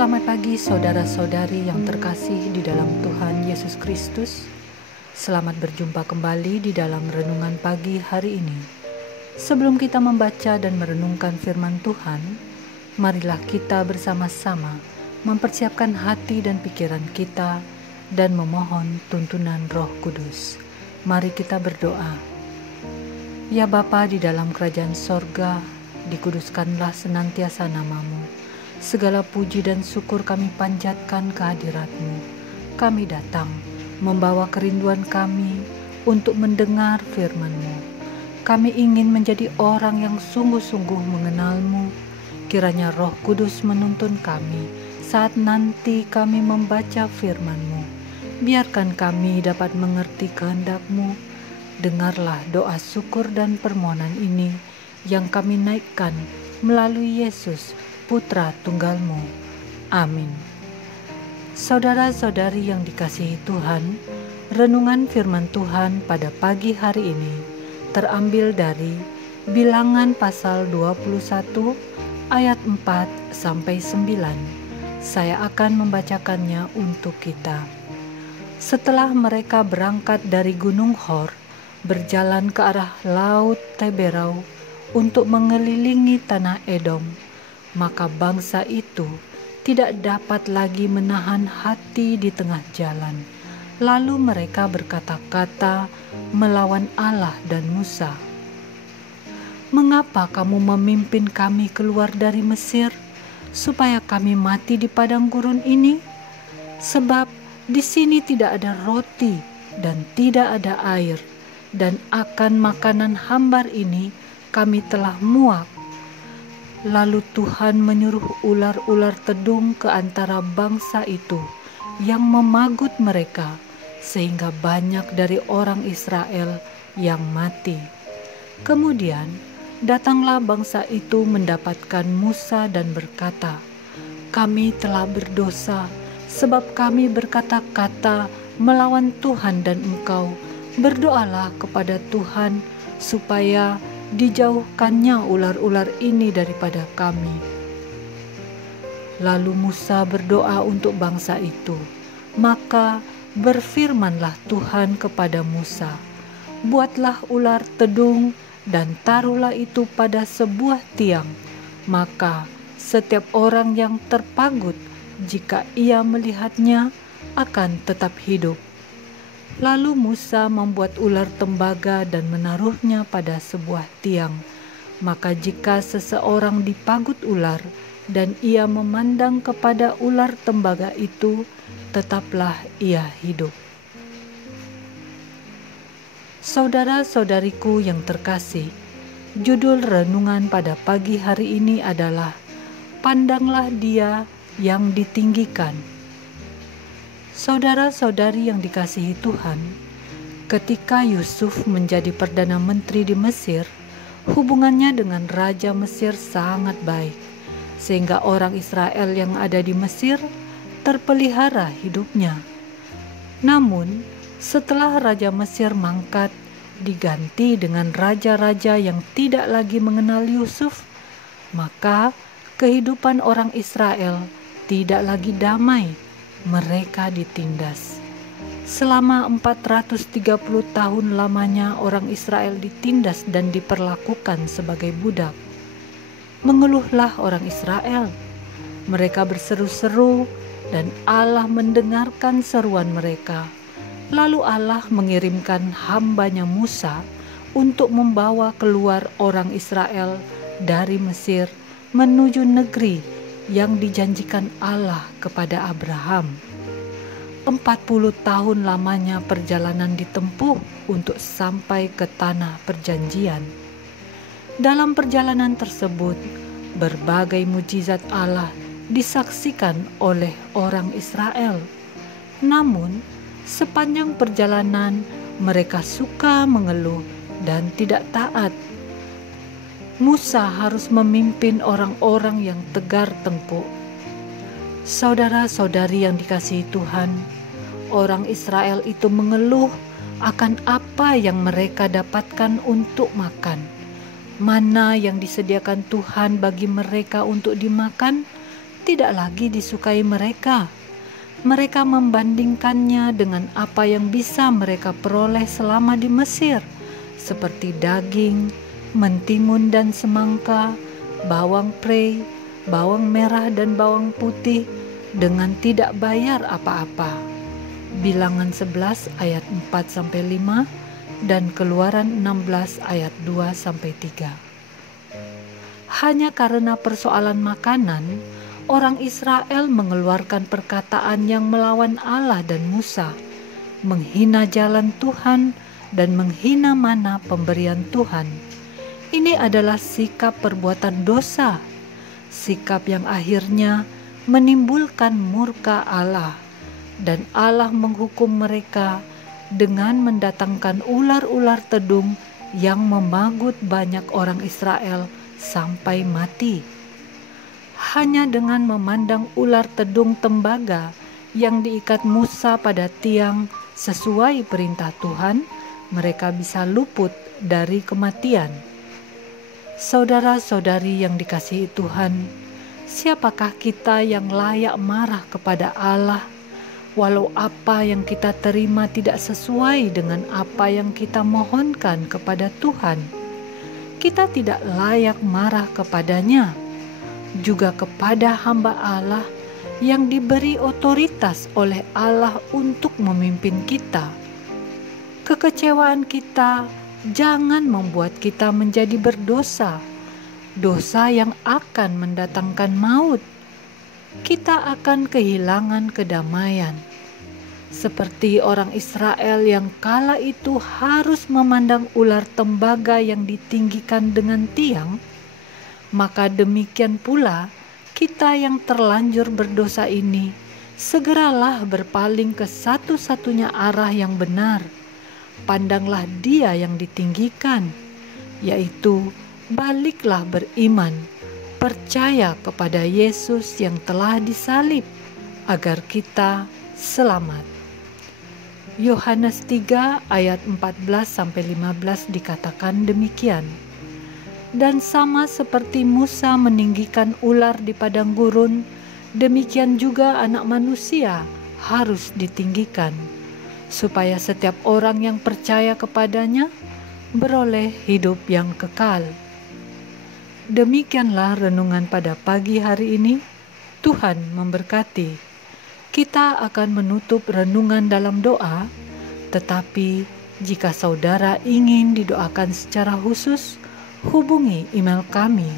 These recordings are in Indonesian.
Selamat pagi saudara-saudari yang terkasih di dalam Tuhan Yesus Kristus. Selamat berjumpa kembali di dalam renungan pagi hari ini. Sebelum kita membaca dan merenungkan firman Tuhan, marilah kita bersama-sama mempersiapkan hati dan pikiran kita dan memohon tuntunan Roh Kudus. Mari kita berdoa. Ya Bapa di dalam kerajaan sorga, dikuduskanlah senantiasa nama-Mu. Segala puji dan syukur kami panjatkan kehadirat-Mu. Kami datang membawa kerinduan kami untuk mendengar firman-Mu. Kami ingin menjadi orang yang sungguh-sungguh mengenal-Mu. Kiranya Roh Kudus menuntun kami saat nanti kami membaca firman-Mu. Biarkan kami dapat mengerti kehendak-Mu. Dengarlah doa syukur dan permohonan ini yang kami naikkan melalui Yesus, Putra Tunggal-Mu. Amin. Saudara-saudari yang dikasihi Tuhan, renungan firman Tuhan pada pagi hari ini terambil dari Bilangan pasal 21 ayat 4-9. Saya akan membacakannya untuk kita. Setelah mereka berangkat dari Gunung Hor, berjalan ke arah Laut Teberau untuk mengelilingi tanah Edom, maka bangsa itu tidak dapat lagi menahan hati di tengah jalan. Lalu mereka berkata-kata melawan Allah dan Musa, "Mengapa kamu memimpin kami keluar dari Mesir, supaya kami mati di padang gurun ini? Sebab di sini tidak ada roti dan tidak ada air, dan akan makanan hambar ini kami telah muak." Lalu Tuhan menyuruh ular-ular tedung ke antara bangsa itu yang memagut mereka, sehingga banyak dari orang Israel yang mati. Kemudian datanglah bangsa itu mendapatkan Musa dan berkata, "Kami telah berdosa, sebab kami berkata-kata melawan Tuhan dan engkau. Berdoalah kepada Tuhan supaya dijauhkannya ular-ular ini daripada kami." Lalu Musa berdoa untuk bangsa itu. Maka berfirmanlah Tuhan kepada Musa, "Buatlah ular tedung dan taruhlah itu pada sebuah tiang. Maka setiap orang yang terpagut, jika ia melihatnya, akan tetap hidup." Lalu Musa membuat ular tembaga dan menaruhnya pada sebuah tiang. Maka jika seseorang dipagut ular dan ia memandang kepada ular tembaga itu, tetaplah ia hidup. Saudara-saudariku yang terkasih, judul renungan pada pagi hari ini adalah "Pandanglah Dia yang ditinggikan". Saudara-saudari yang dikasihi Tuhan, ketika Yusuf menjadi Perdana Menteri di Mesir, hubungannya dengan Raja Mesir sangat baik, sehingga orang Israel yang ada di Mesir terpelihara hidupnya. Namun, setelah Raja Mesir mangkat, diganti dengan raja-raja yang tidak lagi mengenal Yusuf, maka kehidupan orang Israel tidak lagi damai. Mereka ditindas. Selama 430 tahun lamanya orang Israel ditindas dan diperlakukan sebagai budak. Mengeluhlah orang Israel. Mereka berseru-seru dan Allah mendengarkan seruan mereka. Lalu Allah mengirimkan hamba-Nya Musa untuk membawa keluar orang Israel dari Mesir menuju negeri yang dijanjikan Allah kepada Abraham. 40 tahun lamanya perjalanan ditempuh untuk sampai ke tanah perjanjian. Dalam perjalanan tersebut, berbagai mujizat Allah disaksikan oleh orang Israel. Namun, sepanjang perjalanan mereka suka mengeluh dan tidak taat. Musa harus memimpin orang-orang yang tegar tengkuk. Saudara-saudari yang dikasihi Tuhan, orang Israel itu mengeluh akan apa yang mereka dapatkan untuk makan. Mana yang disediakan Tuhan bagi mereka untuk dimakan tidak lagi disukai mereka. Mereka membandingkannya dengan apa yang bisa mereka peroleh selama di Mesir, seperti daging, mentimun dan semangka, bawang prei, bawang merah dan bawang putih, dengan tidak bayar apa-apa. Bilangan 11 ayat 4-5 dan Keluaran 16 ayat 2-3. Hanya karena persoalan makanan, orang Israel mengeluarkan perkataan yang melawan Allah dan Musa, menghina jalan Tuhan dan menghina mana pemberian Tuhan. Ini adalah sikap perbuatan dosa, sikap yang akhirnya menimbulkan murka Allah, dan Allah menghukum mereka dengan mendatangkan ular-ular tedung yang memagut banyak orang Israel sampai mati. Hanya dengan memandang ular tedung tembaga yang diikat Musa pada tiang sesuai perintah Tuhan, mereka bisa luput dari kematian. Saudara-saudari yang dikasihi Tuhan, siapakah kita yang layak marah kepada Allah walau apa yang kita terima tidak sesuai dengan apa yang kita mohonkan kepada Tuhan? Kita tidak layak marah kepadanya, juga kepada hamba Allah yang diberi otoritas oleh Allah untuk memimpin kita. Kekecewaan kita jangan membuat kita menjadi berdosa, dosa yang akan mendatangkan maut. Kita akan kehilangan kedamaian. Seperti orang Israel yang kala itu harus memandang ular tembaga yang ditinggikan dengan tiang, maka demikian pula kita yang terlanjur berdosa ini segeralah berpaling ke satu-satunya arah yang benar. Pandanglah Dia yang ditinggikan, yaitu baliklah beriman, percaya kepada Yesus yang telah disalib agar kita selamat. Yohanes 3 ayat 14-15 dikatakan demikian. Dan sama seperti Musa meninggikan ular di padang gurun, demikian juga Anak Manusia harus ditinggikan, supaya setiap orang yang percaya kepadanya beroleh hidup yang kekal. Demikianlah renungan pada pagi hari ini. Tuhan memberkati. Kita akan menutup renungan dalam doa, tetapi jika saudara ingin didoakan secara khusus, hubungi email kami.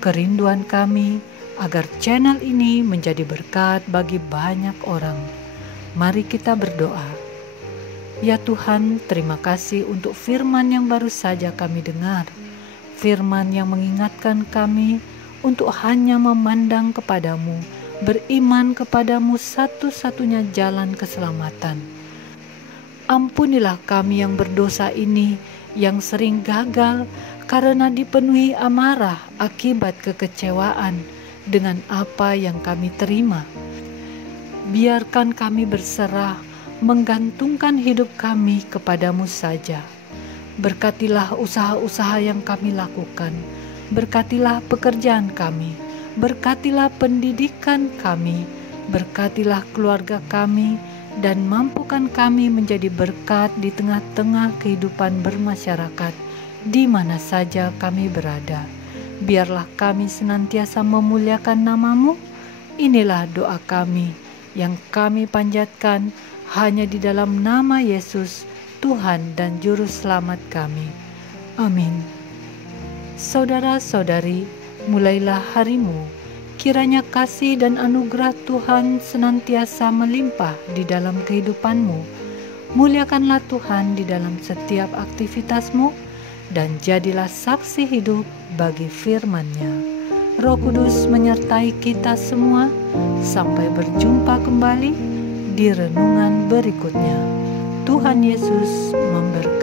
Kerinduan kami agar channel ini menjadi berkat bagi banyak orang. Mari kita berdoa. Ya Tuhan, terima kasih untuk firman yang baru saja kami dengar. Firman yang mengingatkan kami untuk hanya memandang kepadamu, beriman kepadamu satu-satunya jalan keselamatan. Ampunilah kami yang berdosa ini, yang sering gagal karena dipenuhi amarah akibat kekecewaan dengan apa yang kami terima. Biarkan kami berserah, menggantungkan hidup kami kepadamu saja. Berkatilah usaha-usaha yang kami lakukan, berkatilah pekerjaan kami, berkatilah pendidikan kami, berkatilah keluarga kami, dan mampukan kami menjadi berkat di tengah-tengah kehidupan bermasyarakat, di mana saja kami berada. Biarlah kami senantiasa memuliakan nama-Mu. Inilah doa kami yang kami panjatkan hanya di dalam nama Yesus, Tuhan dan Juru Selamat kami. Amin. Saudara-saudari, mulailah harimu. Kiranya kasih dan anugerah Tuhan senantiasa melimpah di dalam kehidupanmu. Muliakanlah Tuhan di dalam setiap aktivitasmu, dan jadilah saksi hidup bagi firman-Nya. Roh Kudus menyertai kita semua. Sampai berjumpa kembali di renungan berikutnya. Tuhan Yesus memberkati.